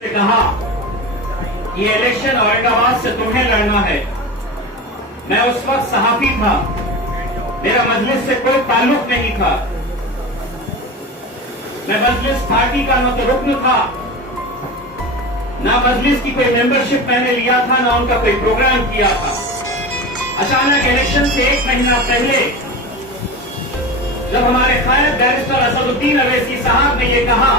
से कहा ये इलेक्शन औरंगाबाद से तुम्हें लड़ना है। मैं उस वक्त सहाफी था, मेरा मजलिस से कोई ताल्लुक नहीं था। मैं मजलिस पार्टी का न तो रुकन था, ना मजलिस की कोई मेंबरशिप मैंने लिया था, ना उनका कोई प्रोग्राम किया था। अचानक इलेक्शन से एक महीना पहले जब हमारे कायद बैरिस्टर असदुद्दीन अवैसी साहब ने ये कहा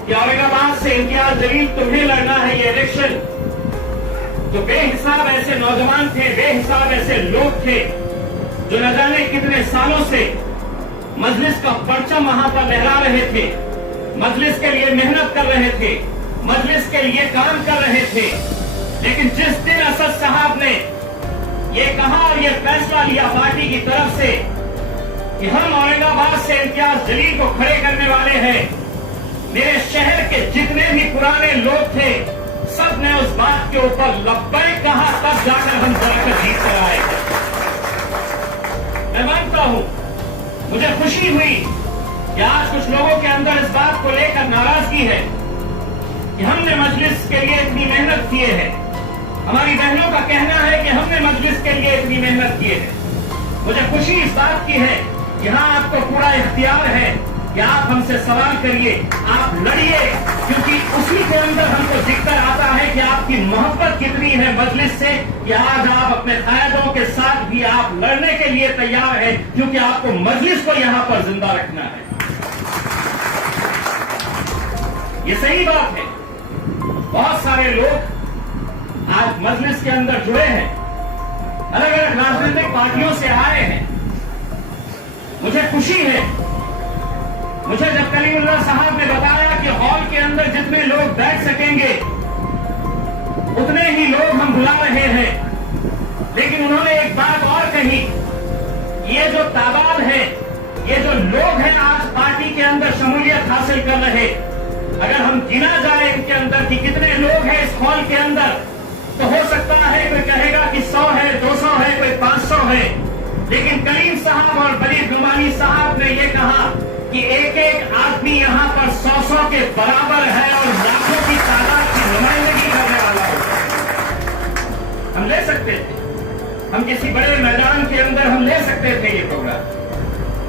कि औरंगाबाद से इम्तियाज जलील तुम्हें लड़ना है ये इलेक्शन, तो बेहिसाब ऐसे नौजवान थे, बेहिसाब ऐसे लोग थे जो न जाने कितने सालों से मजलिस का परचम वहां पर लहरा रहे थे, मजलिस के लिए मेहनत कर रहे थे, मजलिस के लिए काम कर रहे थे। लेकिन जिस दिन असद साहब ने ये कहा और ये फैसला लिया पार्टी की तरफ से कि हम औरंगाबाद से इम्तियाज जलील को खड़े करने वाले हैं, मेरे शहर के जितने भी पुराने लोग थे सब ने उस बात के ऊपर लब्बैक कहा, तब जाकर हम बरकत जीत कर आए। मैं मानता हूं, मुझे खुशी हुई कि आज कुछ लोगों के अंदर इस बात को लेकर नाराजगी है कि हमने मजलिस के लिए इतनी मेहनत की है। हमारी बहनों का कहना है कि हमने मजलिस के लिए इतनी मेहनत की है। मुझे खुशी इस बात की है कि हाँ, आपको पूरा इख्तियार है कि आप हमसे सवाल करिए, आप लड़िए, क्योंकि उसी के अंदर हमको दिखकर आता है कि आपकी मोहब्बत कितनी है मजलिस से कि आज आप अपने कायदों के साथ भी आप लड़ने के लिए तैयार हैं, क्योंकि आपको मजलिस को यहां पर जिंदा रखना है। ये सही बात है। बहुत सारे लोग आज मजलिस के अंदर जुड़े हैं, अलग अलग राजनीतिक पार्टियों से आए हैं। मुझे खुशी है, मुझे जब कलीमुल्लाह साहब ने बताया कि हॉल के अंदर जितने लोग बैठ सकेंगे उतने ही लोग हम बुला रहे हैं, लेकिन उन्होंने एक बात और कही, ये जो तादाद है, ये जो लोग हैं आज पार्टी के अंदर शमूलियत हासिल कर रहे, अगर हम गिना जाए इनके अंदर कि कितने लोग हैं इस हॉल के अंदर, तो हो सकता है कोई कहेगा कि 100 है, 200 है, कोई 500 है। लेकिन कलीम साहब और वलीद नुमानी साहब ने ये कहा कि एक एक आदमी यहाँ पर 100 के बराबर है और लाखों की तादाद की नुमाइंदगी करने वाला होगा। हम ले सकते थे, हम किसी बड़े मैदान के अंदर हम ले सकते थे ये प्रोग्राम,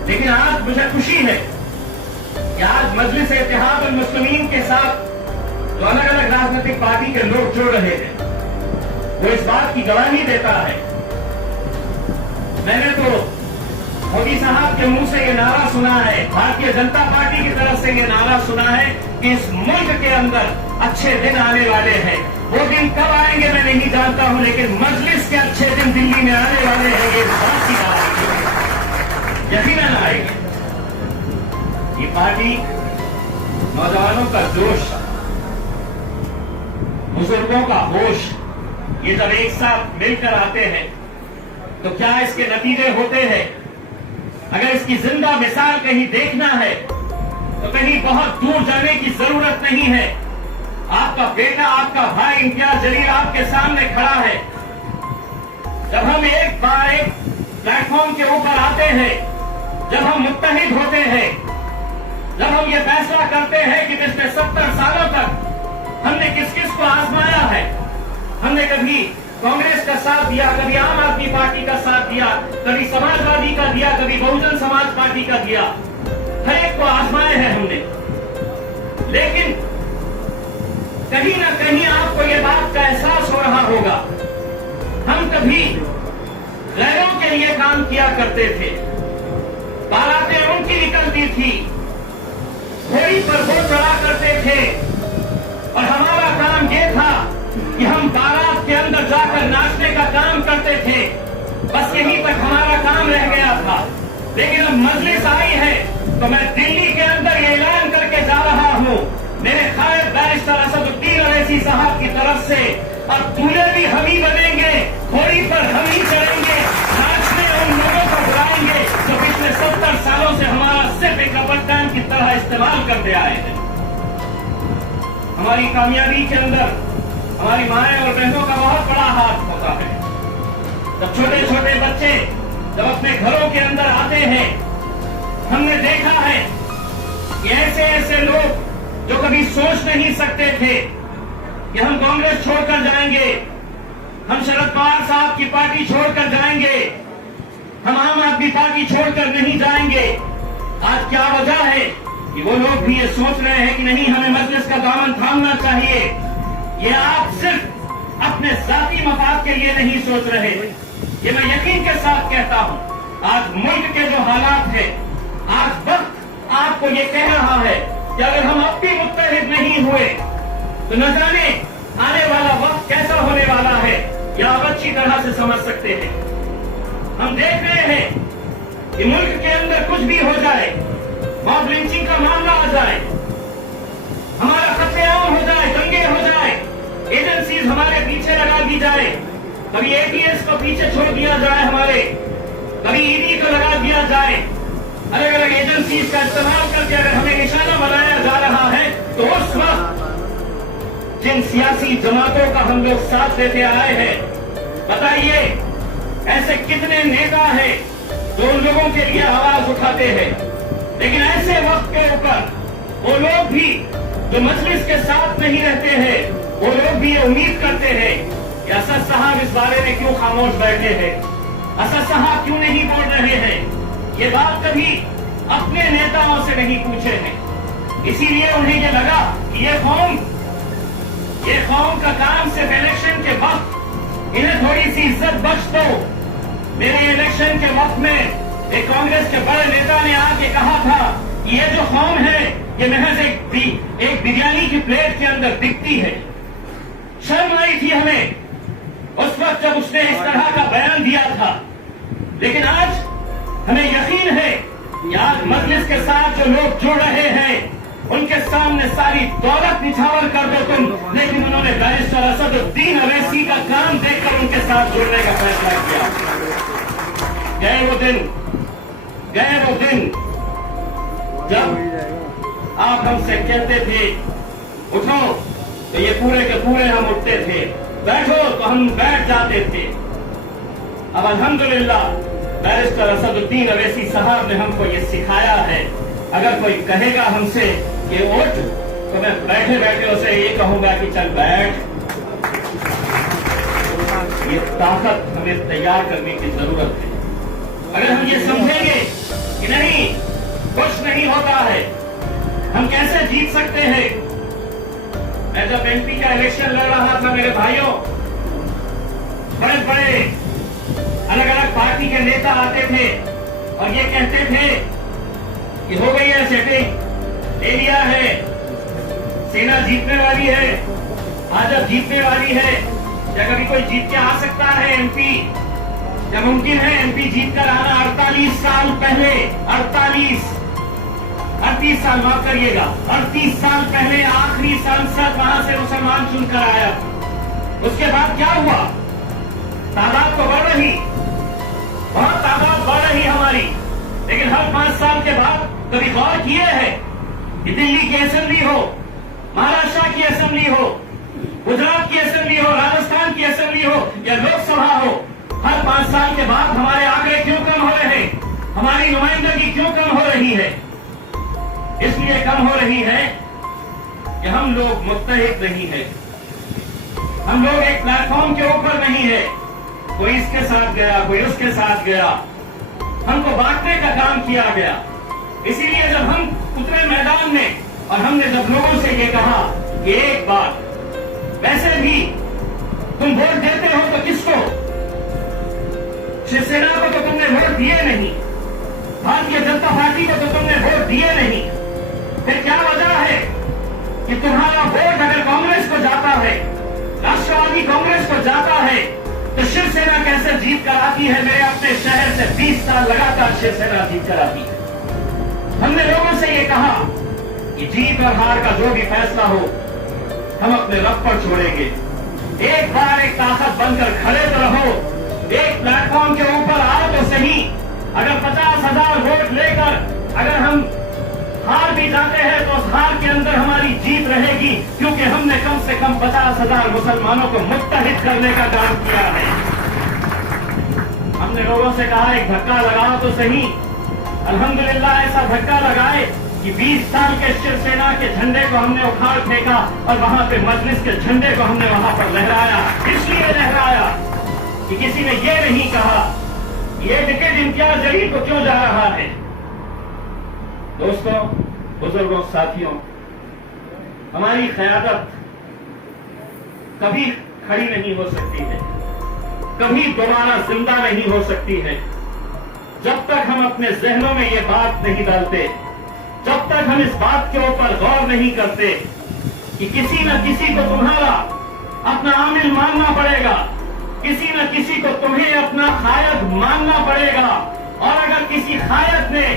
लेकिन आज मुझे खुशी है कि आज मजलिस इत्तेहाद उल मुस्लिमीन के साथ जो अलग अलग राजनीतिक पार्टी के लोग जुड़ रहे हैं वो इस बात की गवाही देता है। मैंने तो मोदी साहब के मुंह से ये नारा सुना है, भारतीय जनता पार्टी की तरफ से ये नारा सुना है कि इस मुल्क के अंदर अच्छे दिन आने वाले हैं। वो दिन कब आएंगे मैं नहीं जानता हूं, लेकिन मजलिस के अच्छे दिन दिल्ली में आने वाले हैं, ये बात की बात यकीनन आएगी। ये पार्टी नौजवानों का जोश, बुजुर्गों का होश, ये जब एक साथ मिलकर आते हैं तो क्या इसके नतीजे होते हैं। अगर इसकी जिंदा मिसाल कहीं देखना है तो कहीं बहुत दूर जाने की जरूरत नहीं है। आपका बेटा, आपका भाई इम्तियाज जलील आपके सामने खड़ा है। जब हम एक बार एक प्लेटफॉर्म के ऊपर आते हैं, जब हम मुत्तहिद होते हैं, जब हम ये फैसला करते हैं कि पिछले 70 सालों तक हमने किस किस को आजमाया है, हमने कभी कांग्रेस का साथ दिया, कभी आम आदमी पार्टी का साथ दिया, कभी समाजवादी का दिया, कभी बहुजन समाज पार्टी का दिया, हर एक को आजमाए हैं हमने। लेकिन कहीं ना कहीं आपको ये बात का एहसास हो रहा होगा, हम कभी गैरों के लिए काम किया करते थे, बारातें उनकी निकलती थी, घोड़ी पर वो चढ़ा करते थे और हमारा काम ये था कि हम बारात के अंदर जाकर नाचने का काम करते थे। बस यहीं तक हमारा काम रह गया था। लेकिन अब मजलिस आई है तो मैं दिल्ली के अंदर ये ऐलान करके जा रहा हूं, मेरे कायद बैरिस्टर असदुद्दीन अवैसी साहब की तरफ से, अब दूल्हे भी हम ही बनेंगे, घोड़ी पर हम ही चढ़ेंगे, नाचने उन लोगों को बुलाएंगे जो पिछले 70 सालों से हमारा सिर्फ एक कब्रिस्तान की तरह इस्तेमाल करते आए हैं। हमारी कामयाबी के अंदर हमारी माएं और बहनों का बहुत बड़ा हाथ होता है। जब छोटे छोटे बच्चे जब अपने घरों के अंदर आते हैं, हमने देखा है कि ऐसे ऐसे लोग जो कभी सोच नहीं सकते थे कि हम कांग्रेस छोड़कर जाएंगे, हम शरद पवार साहब की पार्टी छोड़कर जाएंगे, हम आम आदमी पार्टी छोड़कर नहीं जाएंगे। आज क्या वजह है कि वो लोग भी ये सोच रहे हैं कि नहीं, हमें मजलिस का दामन थामना चाहिए। ये आप सिर्फ अपने जाती मफाद के लिए नहीं सोच रहे, ये मैं यकीन के साथ कहता हूं। आज मुल्क के जो हालात है, आज वक्त आपको ये कह रहा है कि अगर हम अब भी मुत्तहिद नहीं हुए तो न जाने आने वाला वक्त कैसा होने वाला है, या आप अच्छी तरह से समझ सकते हैं। हम देख रहे हैं कि मुल्क के अंदर कुछ भी हो जाए, मॉब लिंचिंग का मामला आ जाए, हमारा कत्लेआम हो जाए, दंगे हो जाए, एजेंसीज हमारे पीछे लगा दी जाए, कभी एटीएस को पीछे छोड़ दिया जाए हमारे, कभी ईडी को लगा दिया जाए, अलग अलग एजेंसीज का इस्तेमाल करके अगर हमें निशाना बनाया जा रहा है, तो उस वक्त जिन सियासी जमातों का हम लोग साथ देते आए हैं, बताइए ऐसे कितने नेता हैं जो उन लोगों के लिए आवाज उठाते हैं। लेकिन ऐसे वक्त के ऊपर वो लोग भी जो मजलिस के साथ नहीं रहते हैं, वो लोग भी ये उम्मीद करते हैं कि असद साहब इस बारे में क्यों खामोश बैठे हैं, असद साहब क्यों नहीं बोल रहे हैं। ये बात कभी अपने नेताओं से नहीं पूछे हैं, इसीलिए उन्हें ये लगा कि ये कौम का काम सिर्फ इलेक्शन के वक्त इन्हें थोड़ी सी इज्जत बख्श दो। मेरे इलेक्शन के वक्त में एक कांग्रेस के बड़े नेता ने आके कहा था कि ये जो कौम है ये महज एक बिरयानी की प्लेट के अंदर दिखती है। शर्म आई थी हमें उस वक्त जब उसने इस तरह का बयान दिया था, लेकिन आज हमें यकीन है कि आज मजलिस के साथ जो लोग जुड़ रहे हैं उनके सामने सारी दौलत निछावर कर दो तुम, लेकिन उन्होंने बैरिस्टर असदुद्दीन अवैसी का काम देखकर उनके साथ जुड़ने का फैसला किया। गए वो दिन जब आप हमसे कहते थे उठो तो ये पूरे के पूरे हम उठते थे, बैठो तो हम बैठ जाते थे। अब अल्हम्दुलिल्लाह बैरिस्टर असदुद्दीन अवैसी साहब ने हमको ये सिखाया है। अगर कोई कहेगा हमसे कि उठ, तो मैं बैठे बैठे उसे ये कहूंगा कि चल बैठ। ये ताकत हमें तैयार करने की जरूरत है। अगर हम ये समझेंगे कि नहीं कुछ नहीं होता है, हम कैसे जीत सकते हैं। मैं जब एमपी का इलेक्शन लड़ रहा था मेरे भाइयों, बड़े बड़े अलग अलग पार्टी के नेता आते थे और ये कहते थे कि हो गई है सेटिंग, ले लिया है, सेना जीतने वाली है, भाजपा जीतने वाली है, क्या कभी कोई जीत के आ सकता है एमपी? क्या मुमकिन है एमपी जीत कर आना? 48 साल पहले 38 साल माफ करिएगा, 38 साल पहले आखिरी सांसद वहां से मुसलमान चुनकर आया। उसके बाद क्या हुआ? तादाद तो बढ़ रही, बहुत तादाद बढ़ रही हमारी, लेकिन हर 5 साल के बाद कभी गौर किए हैं कि दिल्ली की असेंबली हो, महाराष्ट्र की असेंबली हो, गुजरात की असेंबली हो, राजस्थान की असेंबली हो या लोकसभा हो, हर 5 साल के बाद हमारे आंकड़े क्यों कम हो रहे हैं? हमारी नुमाइंदगी क्यों कम हो रही है? इसलिए कम हो रही है कि हम लोग मुत्तहिद नहीं है, हम लोग एक प्लेटफॉर्म के ऊपर नहीं है। कोई इसके साथ गया, कोई उसके साथ गया, हमको बांटने का काम किया गया। इसीलिए जब हम उतरे मैदान में और हमने जब लोगों से ये कहा कि एक बात, वैसे भी तुम वोट देते हो तो किसको? शिवसेना को तो तुमने वोट दिए नहीं, भारतीय जनता पार्टी को तो तुमने वोट दिए नहीं, फिर क्या वजह है कि तुम्हारा वोट अगर कांग्रेस को जाता है, राष्ट्रवादी कांग्रेस को जाता है, तो शिवसेना कैसे जीत कर आती है? मेरे अपने शहर से 20 साल लगातार शिवसेना जीत कर आती है। हमने लोगों से ये कहा कि जीत और हार का जो भी फैसला हो हम अपने रब पर छोड़ेंगे। एक बार एक ताकत बनकर खड़े तो रहो, एक प्लेटफॉर्म के ऊपर आओ तो सही। अगर 50,000 वोट लेकर अगर हम हार भी जाते हैं तो उस हार के अंदर हमारी जीत रहेगी, क्योंकि हमने कम से कम 50,000 मुसलमानों को मुत्तहिद करने का काम किया है। हमने लोगों से कहा एक धक्का लगाओ तो सही। अल्हम्दुलिल्लाह ऐसा धक्का लगाए کہ 20 سال کے شیو سینا کے جھنڈے کو ہم نے اکھاڑ پھینکا اور وہاں پہ مجلس کے جھنڈے کو ہم نے وہاں پر لہرایا. اس لیے لہرایا کہ کسی نے یہ نہیں کہا یہ ٹکٹ امتیاز جلیل کو کیوں جا رہا ہے. دوستوں، بزرگوں، ساتھیوں، ہماری قیادت کبھی کھڑی نہیں ہو سکتی ہے، کبھی دوبارہ زندہ نہیں ہو سکتی ہے جب تک ہم اپنے ذہنوں میں یہ بات نہیں ڈالتے، جب تک ہم اس بات کے اوپر غور نہیں کرتے کہ کسی نہ کسی کو تمہارا اپنا عامل ماننا پڑے گا، کسی نہ کسی کو تمہیں اپنا قائد ماننا پڑے گا. اور اگر کسی قائد نے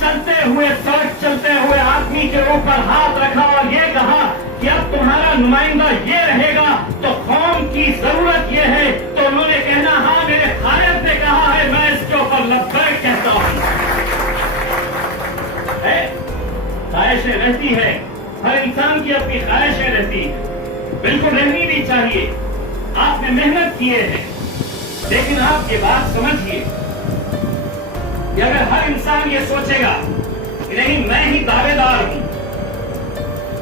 چلتے ہوئے سڑک چلتے ہوئے آدمی کے اوپر ہاتھ رکھا اور یہ کہا کہ اب تمہارا نمائندہ یہ رہے گا تو قوم کی ضرورت یہ ہے، تو انہوں نے کہنا ہاں میرے قائد نے کہا ہے، میں اس کے اوپر لبیک کہتا ہوں. خواہشیں رہتی ہے، ہر انسان کی اپنی خواہشیں رہتی ہیں، بالکل رہنی بھی چاہیے. آپ نے محنت کیے ہیں، لیکن آپ یہ بات سمجھیے کہ اگر ہر انسان یہ سوچے گا کہ نہیں میں ہی دعوے دار ہوں،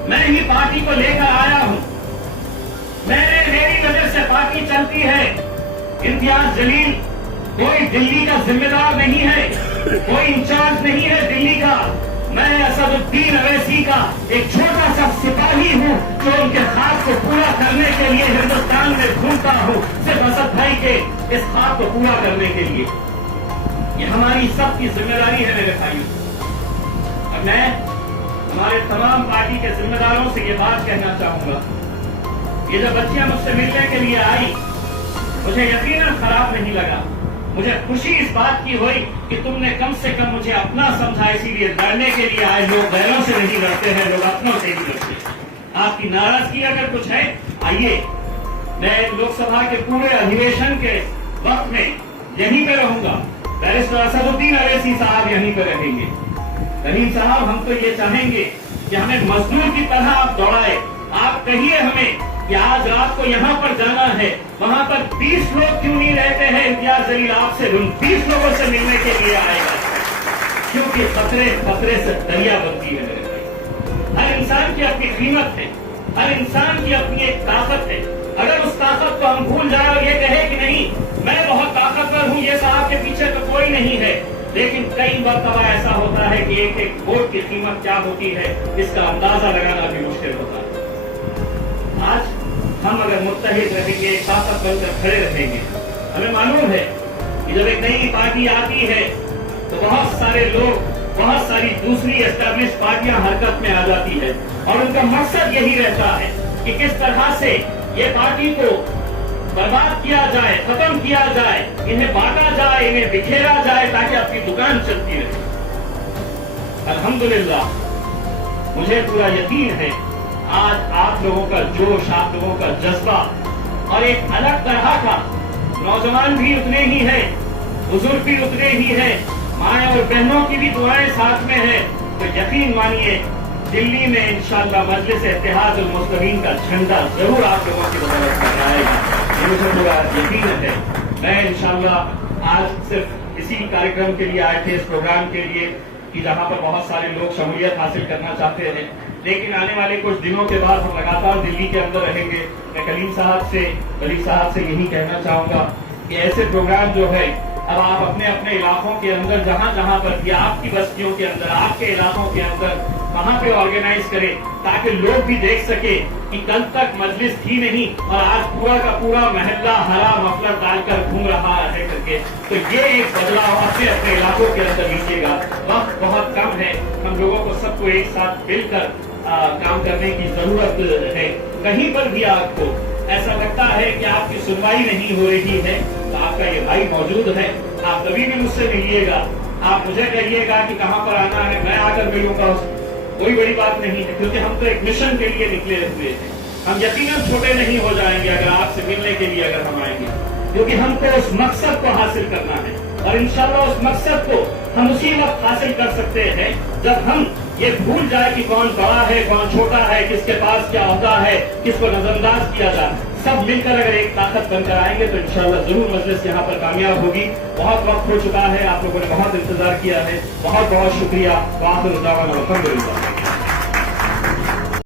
میں ہی پارٹی کو لے کر آیا ہوں، میری وجہ سے پارٹی چلتی ہے، امتیاز جلیل کوئی دلی کا ذمہ دار نہیں ہے، کوئی انچارج نہیں ہے دلی کا، میں اسد الدین اویسی کا ایک چھوٹا سا سپاہی ہوں جو ان کے خواب کو پورا کرنے کے لیے ہندوستان میں گھومتا ہوں، صرف اسد بھائی کے اس خواب کو پورا کرنے کے لیے. یہ ہماری سب کی ذمہ داری ہے میرے بھائیوں. اور میں ہمارے تمام پارٹی کے ذمہ داروں سے یہ بات کہنا چاہوں گا، یہ جب بچیاں مجھ سے ملنے کے لیے آئی مجھے یقیناً خراب نہیں لگا، مجھے خوشی اس بات کی ہوئی کہ تم نے کم سے کم مجھے اپنا سمجھا، اسی لیے لڑنے کے لیے آئے. لوگ غیروں سے نہیں لڑتے ہیں، لوگ اپنوں سے ہی لڑتے ہیں. آپ کی ناراضگی اگر کچھ ہے آئیے، میں لوک سبھا کے پورے ادھیویشن کے وقت میں یہیں پہ رہوں گا. بیرسٹر اسد الدین اویسی صاحب یہیں پہ رہیں گے. رحیم صاحب ہم تو یہ چاہیں گے کہ ہمیں مزدور کی طرح آپ دوڑائے. آپ کہیے ہمیں کہ آج رات کو یہاں پر جانا ہے، وہاں پر 20 لوگ کیوں نہیں رہتے ہیں، امتیاز جلیل آپ سے ان 20 لوگوں سے ملنے کے لیے آئے گا، کیونکہ قطرے قطرے سے دریا بنتی ہے میرے بھائی. ہر انسان کی اپنی قیمت ہے، ہر انسان کی اپنی ایک طاقت ہے. اگر اس طاقت کو ہم بھول جائیں اور یہ کہے کہ نہیں میں بہت طاقتور ہوں، یہ صاحب کے پیچھے تو کوئی نہیں ہے، لیکن کئی مرتبہ ایسا ہوتا ہے کہ ایک ایک ووٹ کی قیمت کیا ہوتی ہے اس کا اندازہ لگانا بھی مشکل ہوتا ہے. آج ہم اگر متحد رہیں گے، طاقت بن کر کھڑے رہیں گے، ہمیں معلوم ہے کہ جب ایک نئی پارٹی آتی ہے تو بہت سارے لوگ، بہت ساری دوسری اسٹیبلش پارٹیاں حرکت میں آ جاتی ہے، اور ان کا مقصد یہی رہتا ہے کہ کس طرح سے یہ پارٹی کو برباد کیا جائے، ختم کیا جائے، انہیں بانٹا جائے، انہیں بکھیرا جائے تاکہ اپنی دکان چلتی رہے. الحمدللہ مجھے پورا یقین ہے آج آپ لوگوں کا جوش، آپ لوگوں کا جذبہ اور ایک الگ طرح کا، نوجوان بھی اتنے ہی ہیں، بزرگ بھی اتنے ہی ہیں، مائیں اور بہنوں کی بھی دعائیں ساتھ میں ہیں، تو یقین مانیے دلی میں انشاءاللہ مجلس اتحاد المسلمین کا جھنڈا ضرور آپ لوگوں کی بدولت پر آئے گا، یہ مجھے پورا یقین ہے. میں انشاءاللہ آج صرف اسی کارکرم کے لیے آئے تھے، اس پروگرام کے لیے کہ جہاں پر بہت سارے لوگ شمولیت حاصل کرنا چاہتے ہیں، لیکن آنے والے کچھ دنوں کے بعد ہم لگاتار دلی کے اندر رہیں گے. میں کلیم صاحب سے یہی کہنا چاہوں گا کہ ایسے پروگرام جو ہے اب آپ اپنے اپنے علاقوں کے اندر جہاں جہاں پر بھی آپ کی بستیوں کے اندر، آپ کے علاقوں کے اندر وہاں پہ آرگنائز کریں تاکہ لوگ بھی دیکھ سکے کہ کل تک مجلس تھی نہیں اور آج پورا کا پورا محلہ ہرا مفلر ڈال کر گھوم رہا ہے کر کے. تو یہ ایک بدلاؤ اپنے اپنے علاقوں کے اندر لیجیے گا. وقت بہت کم ہے، ہم لوگوں کو سب کو ایک ساتھ مل کر کام کرنے کی ضرورت ہے. کہیں پر بھی آپ کو ایسا لگتا ہے کہ آپ کی سنوائی نہیں ہو رہی ہے تو آپ کا یہ بھائی موجود ہے، آپ کبھی بھی مجھ سے ملیے گا. آپ مجھے کہیے گا کہ کہاں پر آنا ہے، میں آ کر ملوں گا، کوئی بڑی بات نہیں ہے، کیونکہ ہم تو ایک مشن کے لیے نکلے ہوئے ہیں. ہم یقیناً چھوٹے نہیں ہو جائیں گے اگر آپ سے ملنے کے لیے اگر ہم آئیں گے، کیونکہ ہم کو اس مقصد کو حاصل کرنا ہے، اور انشاءاللہ اس مقصد کو ہم اسی وقت حاصل کر سکتے ہیں جب ہم یہ بھول جائے کہ کون بڑا ہے کون چھوٹا ہے، کس کے پاس کیا عہدہ ہے، کس کو نظر انداز کیا جائے، سب مل کر اگر ایک طاقت بن کر آئیں گے تو انشاءاللہ ضرور مجلس یہاں پر کامیاب ہوگی۔ بہت وقت ہو چکا ہے، آپ لوگوں نے بہت انتظار کیا ہے، بہت بہت شکریہ۔ وآخر دعوانا الحمدللہ۔